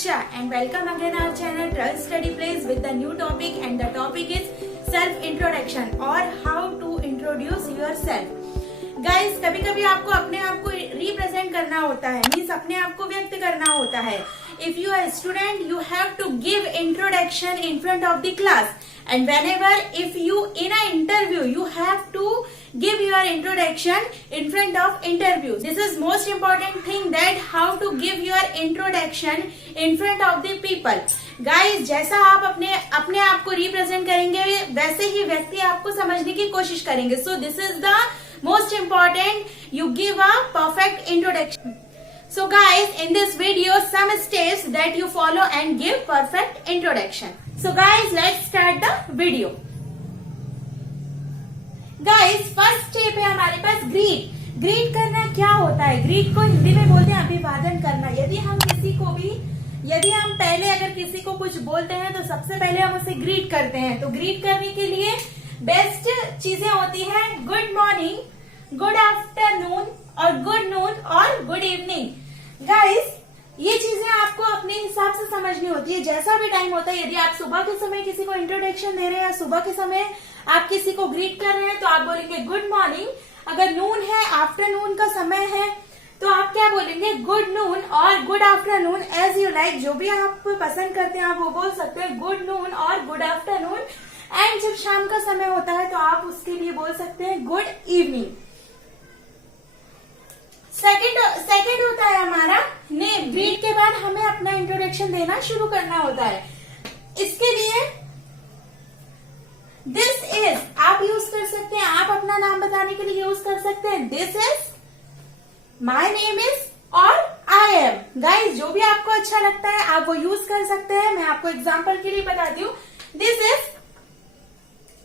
Richa and welcome again our channel 12 Study Place with the new topic, and the topic is self introduction or how to introduce yourself. Guys, कभी कभी आपको अपने आप को represent करना होता है, मीन्स अपने आप को व्यक्त करना होता है. If you are a student, you have to give introduction in front of the class, and whenever if you in an interview, you have to give your introduction in front of interview. This is most important thing, that how to give your introduction in front of the people. Guys, जैसा आप अपने आप को represent करेंगे वैसे ही व्यक्ति आपको समझने की कोशिश करेंगे. So this is the most important, you give a perfect introduction. So guys, in this video some steps that you follow and give perfect introduction. So guys, let's start the video. Guys, first step है हमारे पास greet करना. क्या होता है? Greet को हिंदी में बोलते हैं अभिवादन करना. यदि हम पहले अगर किसी को कुछ बोलते हैं तो सबसे पहले हम उसे ग्रीट करते हैं. तो ग्रीट करने के लिए बेस्ट चीजें होती है गुड मॉर्निंग, गुड आफ्टरनून और गुड नून और गुड इवनिंग. गाइस, ये चीजें आपको अपने हिसाब से समझनी होती है. जैसा भी टाइम होता है, यदि आप सुबह के समय किसी को इंट्रोडक्शन दे रहे हैं या सुबह के समय आप किसी को ग्रीट कर रहे हैं तो आप बोलेंगे गुड मॉर्निंग. अगर नून है, आफ्टरनून का समय है, तो आप क्या बोलेंगे? गुड नून और good afternoon, as you like. जो भी आप पसंद करते हैं आप वो बोल सकते हैं, गुड नून और गुड आफ्टरनून. एंड जब शाम का समय होता है तो आप उसके लिए बोल सकते हैं गुड इवनिंग. सेकंड होता है हमारा नेम. ग्रीट के बाद हमें अपना इंट्रोडक्शन देना शुरू करना होता है. इसके लिए दिस इज आप यूज कर सकते हैं. आप अपना नाम बताने के लिए यूज कर सकते हैं this is, my name is और आई एम. गाइस, जो भी आपको अच्छा लगता है आप वो यूज कर सकते हैं. मैं आपको एग्जाम्पल के लिए बताती हूँ. दिस इज,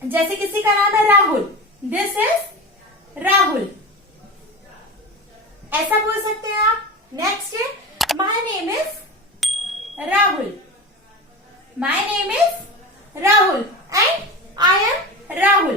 जैसे किसी का नाम है राहुल, दिस इज राहुल, ऐसा बोल सकते हैं आप. नेक्स्ट है my name is Rahul, my name is Rahul and I am Rahul.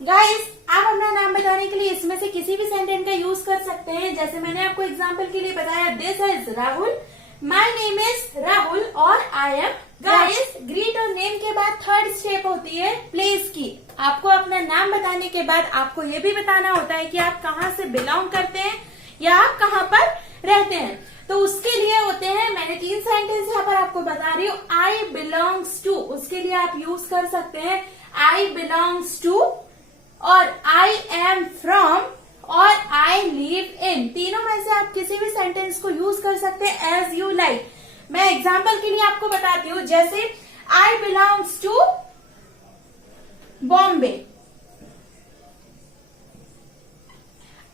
Guys, आप अपना नाम बताने के लिए इसमें से किसी भी सेंटेंस का यूज कर सकते हैं. जैसे मैंने आपको एग्जाम्पल के लिए बताया, this is Rahul, my name is Rahul और आई एम. गाइस, ग्रीट और नेम के बाद थर्ड स्टेप होती है प्लेस की. आपको अपना नाम बताने के बाद आपको ये भी बताना होता है कि आप कहाँ से बिलोंग करते हैं या आप कहाँ पर रहते हैं. तो उसके लिए होते हैं, मैंने 3 सेंटेंस यहाँ पर आपको बता रही हूँ. आई बिलोंग्स टू, उसके लिए आप यूज कर सकते हैं आई बिलोंग्स टू, और आई एम फ्रॉम और आई लिव इन. तीनों में से आप किसी भी सेंटेंस को यूज कर सकते हैं एज यू लाइक. मैं एग्जाम्पल के लिए आपको बताती हूँ. जैसे I belongs to Bombay,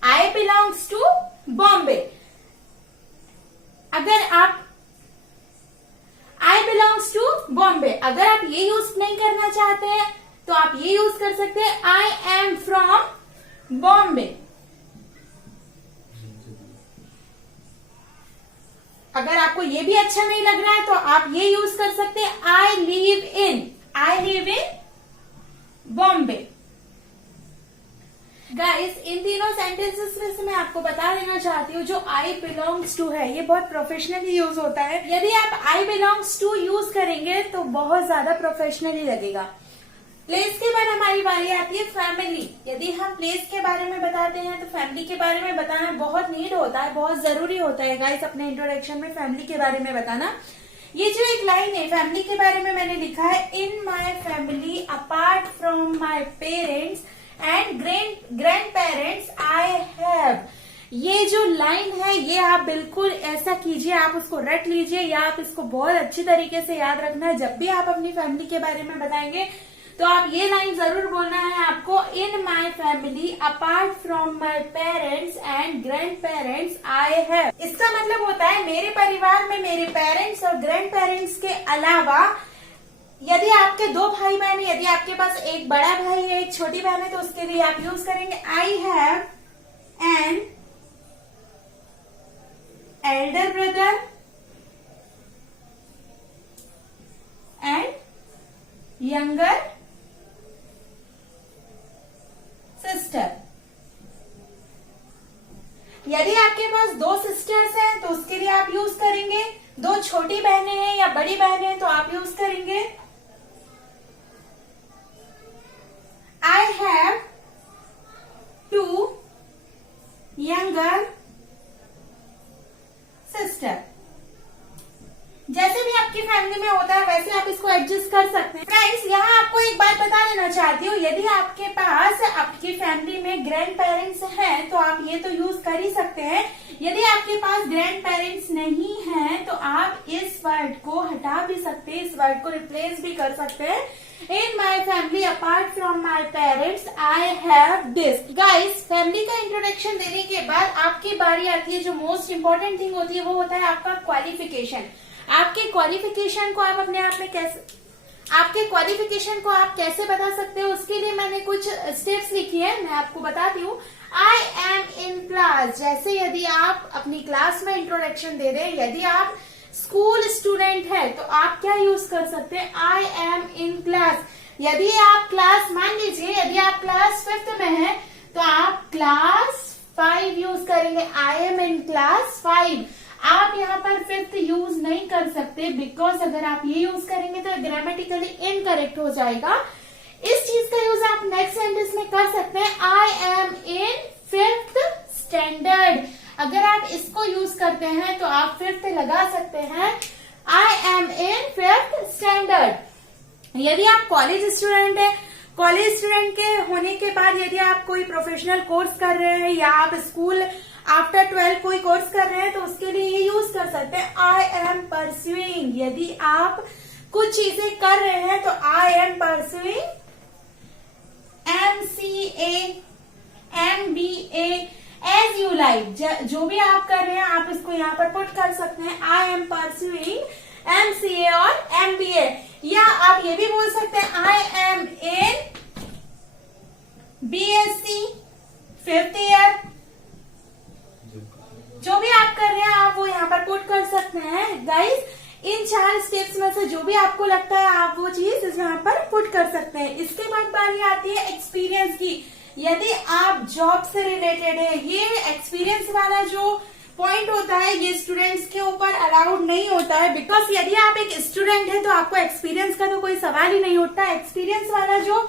I belongs to Bombay. अगर आप आई बिलोंग्स टू बॉम्बे, अगर आप ये यूज नहीं करना चाहते हैं तो आप ये यूज कर सकते हैं आई एम फ्रॉम बॉम्बे. अगर आपको ये भी अच्छा नहीं लग रहा है तो आप ये यूज कर सकते हैं I live in Bombay. Guys, इन तीनों सेंटेंसेस में से मैं आपको बता देना चाहती हूँ, जो आई बिलोंग्स टू है ये बहुत प्रोफेशनली यूज होता है. यदि आप आई बिलोंग्स टू यूज करेंगे तो बहुत ज्यादा प्रोफेशनली लगेगा. प्लेस के बाद हमारी बारी आती है फैमिली. यदि हम प्लेस के बारे में बताते हैं तो फैमिली के बारे में बताना बहुत नीड होता है, बहुत जरूरी होता है. गाइस, अपने इंट्रोडक्शन में फैमिली के बारे में बताना. ये जो एक लाइन है फैमिली के बारे में, मैंने लिखा है in my family apart from my parents and grandparents I have. ये जो लाइन है ये आप बिल्कुल ऐसा कीजिए, आप उसको रट लीजिए या आप इसको बहुत अच्छी तरीके से याद रखना है. जब भी आप अपनी फैमिली के बारे में बताएंगे तो आप ये लाइन जरूर बोलना है आपको, in my family apart from my parents and grandparents I have. इसका मतलब होता है मेरे परिवार में मेरे पेरेंट्स और ग्रैंड पेरेंट्स के अलावा, यदि आपके 2 भाई बहन है, यदि आपके पास एक बड़ा भाई है एक छोटी बहन है, तो उसके लिए आप यूज करेंगे I have an elder brother and younger sister. यदि आपके पास 2 सिस्टर्स हैं तो उसके लिए आप यूज करेंगे, 2 छोटी बहनें हैं या बड़ी बहनें हैं तो आप यूज करेंगे आई हैव 2 यंगर सिस्टर। जैसे भी आपकी फैमिली में होता है वैसे आप इसको एडजस्ट कर सकते हैं। फ्रेंड्स, यहाँ आपको एक बात बता देना चाहती हूँ, यदि आपके पास आपकी फैमिली में ग्रैंड पेरेंट्स हैं तो आप ये तो यूज कर ही सकते हैं। यदि आपके पास ग्रैंड पेरेंट्स नहीं हैं तो आप इस वर्ड को हटा भी सकते हैं, इस वर्ड को रिप्लेस भी कर सकते हैं। In my family, apart from my parents, I have this. Guys, family का इंट्रोडक्शन देने के बाद आपकी बारी आती है, जो मोस्ट इम्पोर्टेंट थिंग होती है वो होता है आपका क्वालिफिकेशन। आपके क्वालिफिकेशन को आप अपने आप में कैसे बता सकते हो, उसके लिए मैंने कुछ स्टेप्स लिखी है, मैं आपको बताती हूँ। आई एम इन क्लास, जैसे यदि आप अपनी क्लास में इंट्रोडक्शन दे रहे हैं, यदि आप स्कूल स्टूडेंट है तो आप क्या यूज कर सकते हैं, आई एम इन क्लास। यदि आप क्लास, मान लीजिए यदि आप क्लास 5th में हैं तो आप क्लास 5 यूज करेंगे, आई एम इन क्लास 5। आप यहाँ पर 5th यूज नहीं कर सकते, बिकॉज अगर आप ये यूज करेंगे तो ग्रामेटिकली इनकरेक्ट हो जाएगा। इस चीज का यूज आप नेक्स्ट सेंटेंस में कर सकते हैं, I am in 5th standard. अगर आप इसको यूज करते हैं तो आप 5th लगा सकते हैं, I am in 5th standard. यदि आप कॉलेज स्टूडेंट है, कॉलेज स्टूडेंट के होने के बाद यदि आप कोई प्रोफेशनल कोर्स कर रहे हैं या आप स्कूल आफ्टर 12 कोई कोर्स कर रहे हैं तो उसके लिए ये यूज कर सकते हैं, आई एम परस्यूइंग। यदि आप कुछ चीजें कर रहे हैं तो I am pursuing MCA, MBA, as you like. जो भी आप कर रहे हैं आप इसको यहाँ पर पुट कर सकते हैं, आई एम परस्यूइंग MCA और MBA। या आप ये भी बोल सकते हैं, I am in BSc 5th year. जो भी आप कर रहे हैं आप वो यहाँ पर पुट कर सकते हैं। गाइस, इन 4 स्टेप्स में से जो भी आपको लगता है आप वो चीज यहाँ पर पुट कर सकते हैं। इसके बाद बारी आती है एक्सपीरियंस की। यदि आप जॉब से रिलेटेड है, ये एक्सपीरियंस वाला जो पॉइंट होता है ये स्टूडेंट्स के ऊपर अलाउड नहीं होता है, बिकॉज यदि आप एक स्टूडेंट है तो आपको एक्सपीरियंस का तो कोई सवाल ही नहीं उठता। एक्सपीरियंस वाला जो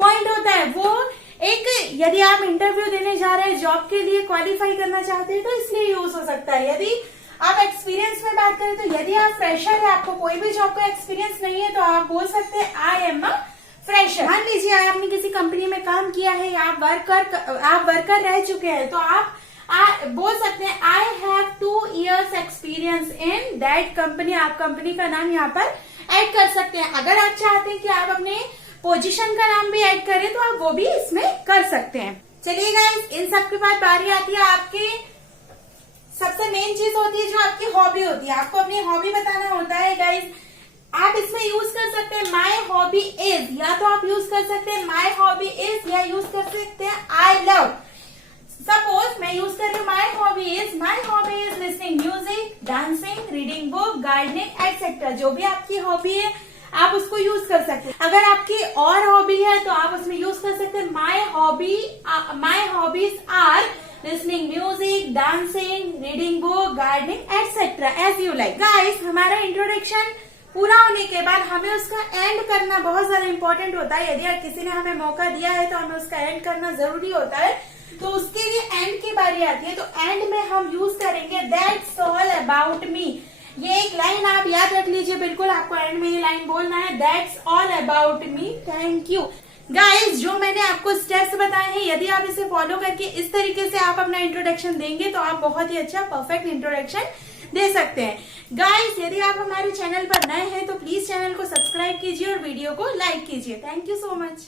पॉइंट होता है वो एक, यदि आप इंटरव्यू देने जा रहे हैं, जॉब के लिए क्वालिफाई करना चाहते हैं तो इसलिए यूज हो सकता है। यदि आप एक्सपीरियंस में बात करें तो यदि आप फ्रेशर है, आपको कोई भी जॉब का एक्सपीरियंस नहीं है तो आप बोल सकते हैं, आई एम अ फ्रेशर। मान लीजिए आपने किसी कंपनी में काम किया है या आप वर्कर रह चुके हैं तो आप बोल सकते हैं, I have 2 years experience in that company. आप कंपनी का नाम यहाँ पर ऐड कर सकते हैं। अगर आप चाहते हैं कि आप अपने पोजीशन का नाम भी ऐड करें तो आप वो भी इसमें कर सकते हैं। चलिए गाइस, इन सब के बाद बारी आती है आपकी सबसे मेन चीज होती है जो आपकी हॉबी होती है। आपको अपनी हॉबी बताना होता है। गाइस, आप इसमें यूज कर सकते हैं माई हॉबी इज, या तो आप यूज कर सकते हैं माई हॉबी इज, या यूज कर सकते हैं आई लव। सपोज मैं यूज कर रही हूँ my hobby is listening music, dancing, reading book, gardening etcetera. जो भी आपकी हॉबी है आप उसको यूज कर सकते हैं। अगर आपकी और हॉबी है तो आप उसमें यूज कर सकते हैं my hobbies are listening music, dancing, reading book, gardening etcetera, as you like. Guys, हमारा इंट्रोडक्शन पूरा होने के बाद हमें उसका एंड करना बहुत ज्यादा इम्पोर्टेंट होता है। यदि किसी ने हमें मौका दिया है तो हमें उसका एंड करना जरूरी होता है। तो उसके लिए एंड की बारी आती है, तो एंड में हम यूज करेंगे दैट्स ऑल अबाउट मी। ये एक लाइन आप याद रख लीजिए, बिल्कुल आपको एंड में ये लाइन बोलना है, that's all about me, thank you. Guys, जो मैंने आपको स्टेप्स बताए हैं, यदि आप इसे फॉलो करके इस तरीके से आप अपना इंट्रोडक्शन देंगे तो आप बहुत ही अच्छा परफेक्ट इंट्रोडक्शन दे सकते हैं। गाइस, यदि आप हमारे चैनल पर नए हैं तो प्लीज चैनल को सब्सक्राइब कीजिए और वीडियो को लाइक कीजिए। Thank you so much.